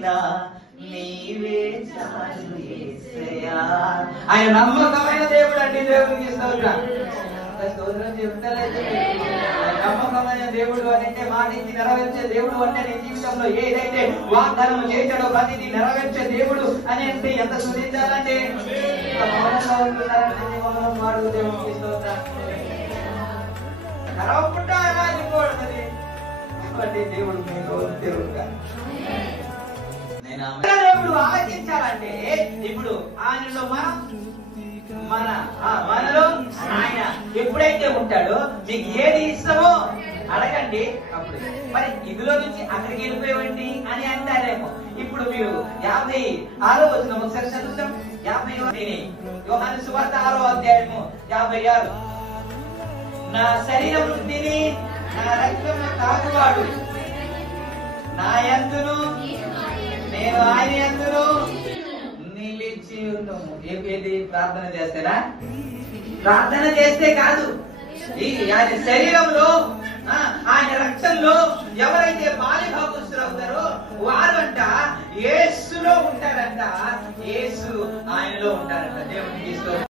అయినా నీవే చాలు యేసయ్యా. ఆయన నమ్మకమైన దేవుడు అండి. దేవుడికి స్తోత్రం. స్తోత్రం చెప్తారైతే నమ్మకమైన దేవుడు అంటే మాటించి నెరవేర్చే దేవుడు అంటే నీ జీవితంలో ఏదైతే వాగ్దానం చేశాడో ప్రతిదీ నెరవేర్చే దేవుడు అని అంటే ఎంత స్తుతించాలంటే మౌనంగా ఉంటున్నారంటే మౌనం వాడు దేవుడికి స్తోత్రం. కరవకుండా రాజకూడదని కాబట్టి దేవుడు మీకు దేవుడుగా దేవుడు ఆలోచించాలంటే ఇప్పుడు ఆయనలో మనలో ఆయన ఎప్పుడైతే ఉంటాడో మీకు ఏది ఇష్టమో అడగండి. అప్పుడు మరి ఇందులో నుంచి అక్కడికి వెళ్ళిపోయేవండి అని అంటారేమో. ఇప్పుడు మీరు 56వ వచనం ఒకసారి చదువుతాం. 50 యోహాను సువార్త 6వ అధ్యాయము 56. నా శరీర వృద్ధిని నా రక్తము తాగువాడు నా యందును నేను ఆయన యందును నిలిచి ఉన్నాము. ఏది ప్రార్థన చేస్తారా? ప్రార్థన చేస్తే కాదు, ఆయన శరీరంలో ఆయన రక్తంలో ఎవరైతే బాల్యభాగస్తులు అవుతారో వారంట యేసులో ఉంటారంట. యేసు ఆయనలో ఉంటారంట. దేవుడికి